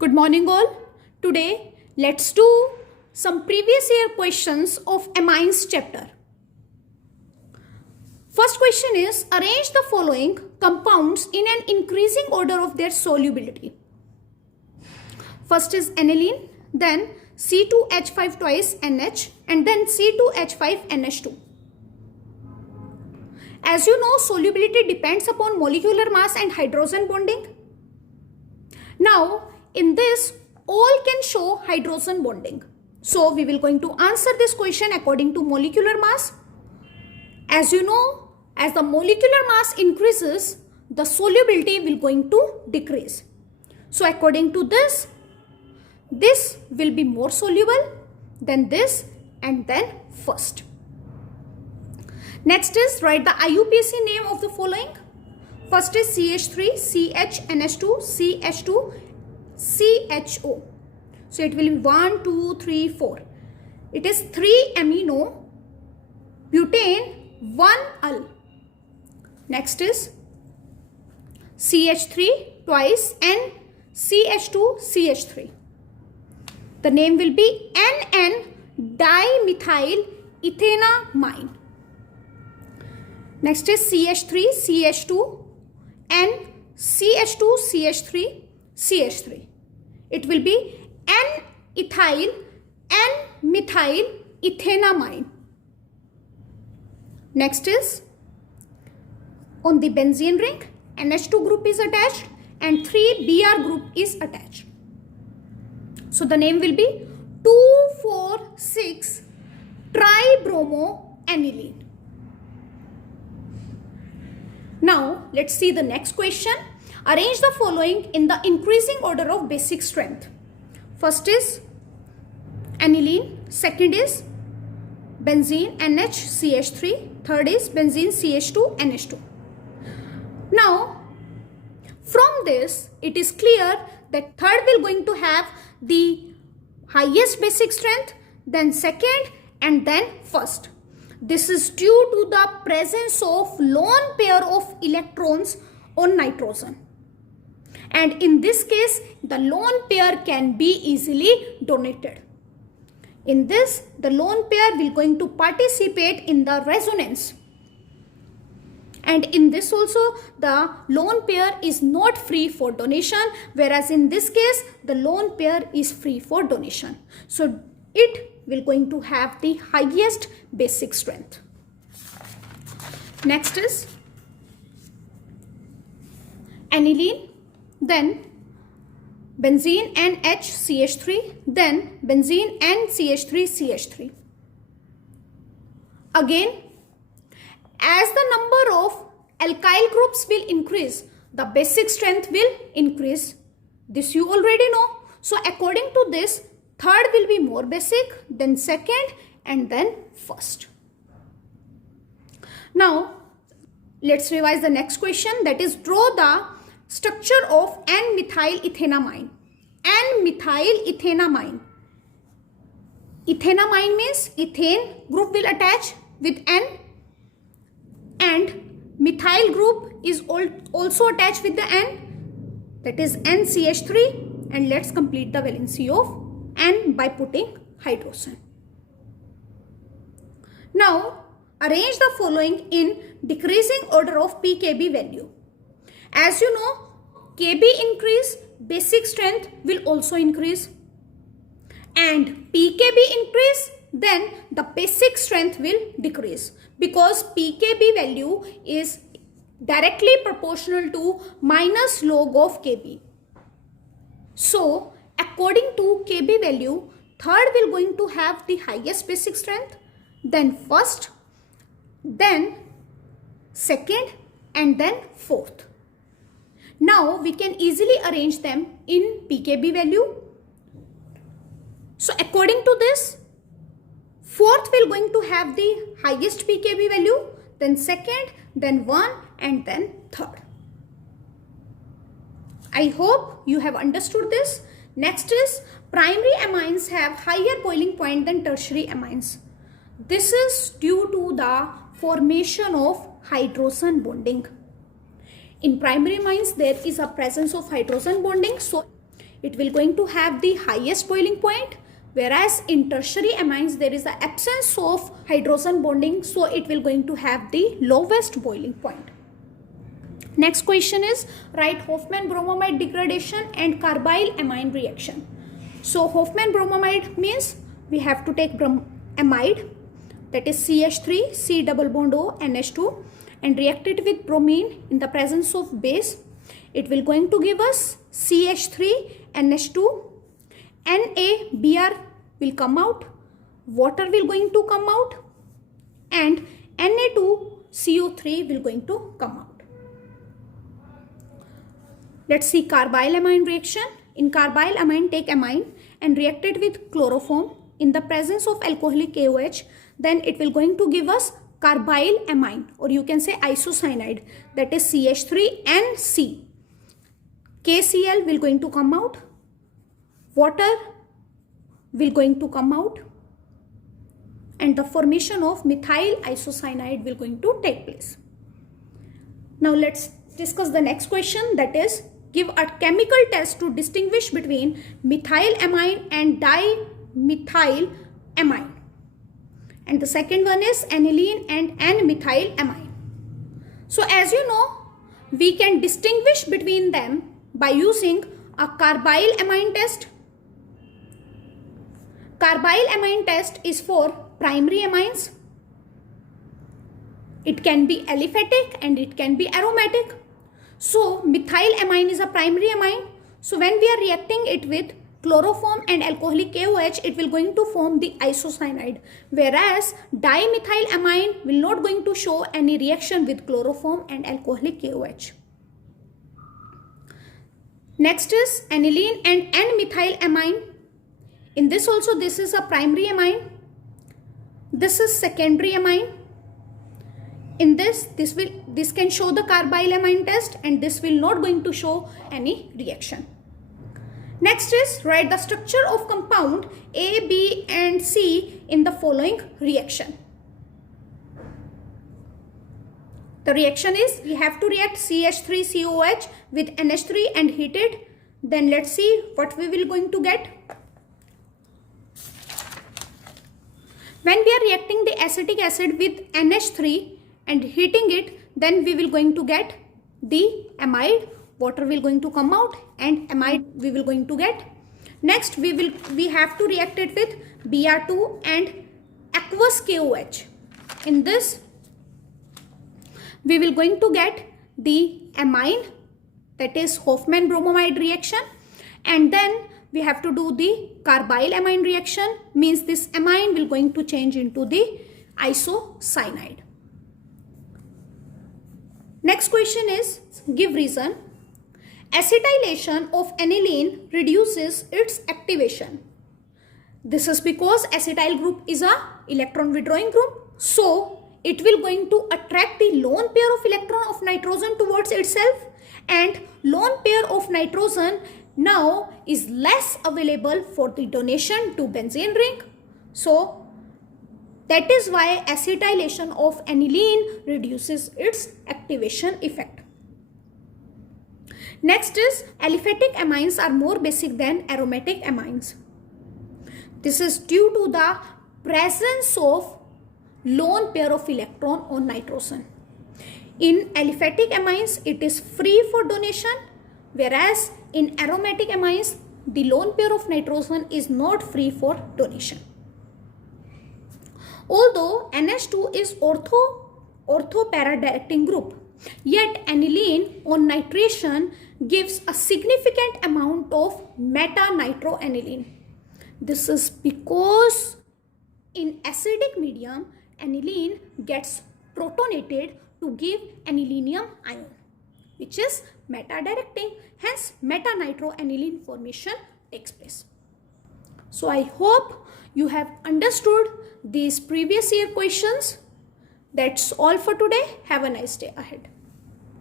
Good morning all. Today let's do some previous year questions of amines chapter. First question is, arrange the following compounds in an increasing order of their solubility. First is aniline, then C2H5 twice NH and then C2H5 NH2. As you know, solubility depends upon molecular mass and hydrogen bonding. Now, in this, all can show hydrogen bonding. So, we will going to answer this question according to molecular mass. As you know, as the molecular mass increases, the solubility will going to decrease. So, according to this will be more soluble than this and then first. Next is write the IUPAC name of the following. First is CH3, CHNH2, CH2, CHO. So it will be 1, 2, 3, 4. It is 3 amino butane 1 al. Next is CH3 twice and CH2 CH3. The name will be NN dimethyl ethanamine. Next is CH3 CH2 and CH2 CH3 CH3. It will be N-ethyl N-methyl ethanamine. Next is on the benzene ring, NH2 group is attached and 3Br group is attached. So the name will be 2,4,6 tribromoaniline. Now let's see the next question. Arrange the following in the increasing order of basic strength. First is aniline, second is benzene NHCH3, third is benzene CH2 NH2. Now from this it is clear that third will going to have the highest basic strength, then second and then first. This is due to the presence of lone pair of electrons on nitrogen. And in this case, the lone pair can be easily donated. In this, the lone pair will going to participate in the resonance. And in this also, the lone pair is not free for donation, whereas in this case, the lone pair is free for donation. So, it will going to have the highest basic strength. Next is aniline, then benzene NHCH3, then benzene NCH3CH3. Again, as the number of alkyl groups will increase, the basic strength will increase. This you already know. So according to this, third will be more basic, then second and then first. Now let's revise the next question, that is draw the structure of N-methyl ethanamine. N-methyl ethanamine. Ethanamine means ethane group will attach with N and methyl group is also attached with the N, that is NCH3, and let's complete the valency of N by putting hydrogen. Now arrange the following in decreasing order of pKb value. As you know, Kb increase, basic strength will also increase, and pKb increase, then the basic strength will decrease, because pKb value is directly proportional to minus log of Kb. So according to Kb value, third will going to have the highest basic strength, then first, then second and then fourth. Now we can easily arrange them in pKb value. So according to this, fourth will going to have the highest pKb value, then second, then one and then third. I hope you have understood this. Next is primary amines have higher boiling point than tertiary amines. This is due to the formation of hydrogen bonding. In primary amines, there is a presence of hydrogen bonding. So it will going to have the highest boiling point, whereas in tertiary amines there is the absence of hydrogen bonding, so it will going to have the lowest boiling point. Next question is write Hofmann bromamide degradation and carbyl amine reaction. So Hofmann bromamide means we have to take amide, that is CH3 C double bond O NH2, and react it with bromine in the presence of base. It will going to give us CH3 NH2, NaBr will come out, water will going to come out, and Na2CO3 will going to come out. Let's see carbyl amine reaction. In carbyl amine, take amine and react it with chloroform in the presence of alcoholic KOH. Then it will going to give us carbyl amine, or you can say isocyanide, that is CH3NC. KCl will going to come out, water will going to come out, and the formation of methyl isocyanide will going to take place. Now let's discuss the next question, that is give a chemical test to distinguish between methylamine and dimethylamine. And the second one is aniline and N-methylamine. So as you know, we can distinguish between them by using a carbyl amine test. Carbyl amine test is for primary amines. It can be aliphatic and it can be aromatic. So methylamine is a primary amine. So when we are reacting it with chloroform and alcoholic KOH, it will going to form the isocyanide, whereas dimethylamine will not going to show any reaction with chloroform and alcoholic KOH. Next is aniline and N-methylamine. In this also, this is a primary amine, this is secondary amine. In this can show the carbyl amine test, and this will not going to show any reaction. Next is write the structure of compound A, B and C in the following reaction. The reaction is we have to react CH3COH with NH3 and heat it. Then let's see what we will going to get. When we are reacting the acetic acid with NH3 and heating it, then we will going to get the amide, water will going to come out, and amide we will going to get. Next we have to react it with Br2 and aqueous KOH. In this we will going to get the amine, that is Hofmann bromamide reaction, and then we have to do the carbyl amine reaction, means this amine will going to change into the isocyanide. Next question is give reason. Acetylation of aniline reduces its activation. This is because acetyl group is a electron withdrawing group, so it will going to attract the lone pair of electron of nitrogen towards itself, and lone pair of nitrogen now is less available for the donation to benzene ring. So that is why acetylation of aniline reduces its activation effect. Next is aliphatic amines are more basic than aromatic amines. This is due to the presence of lone pair of electron on nitrogen. In aliphatic amines it is free for donation, whereas in aromatic amines the lone pair of nitrogen is not free for donation. Although NH2 is ortho para directing group, yet aniline on nitration gives a significant amount of meta-nitroaniline. This is because in acidic medium aniline gets protonated to give anilinium ion, which is meta-directing, hence meta-nitroaniline formation takes place. So I hope you have understood these previous year questions. That's all for today. Have a nice day ahead.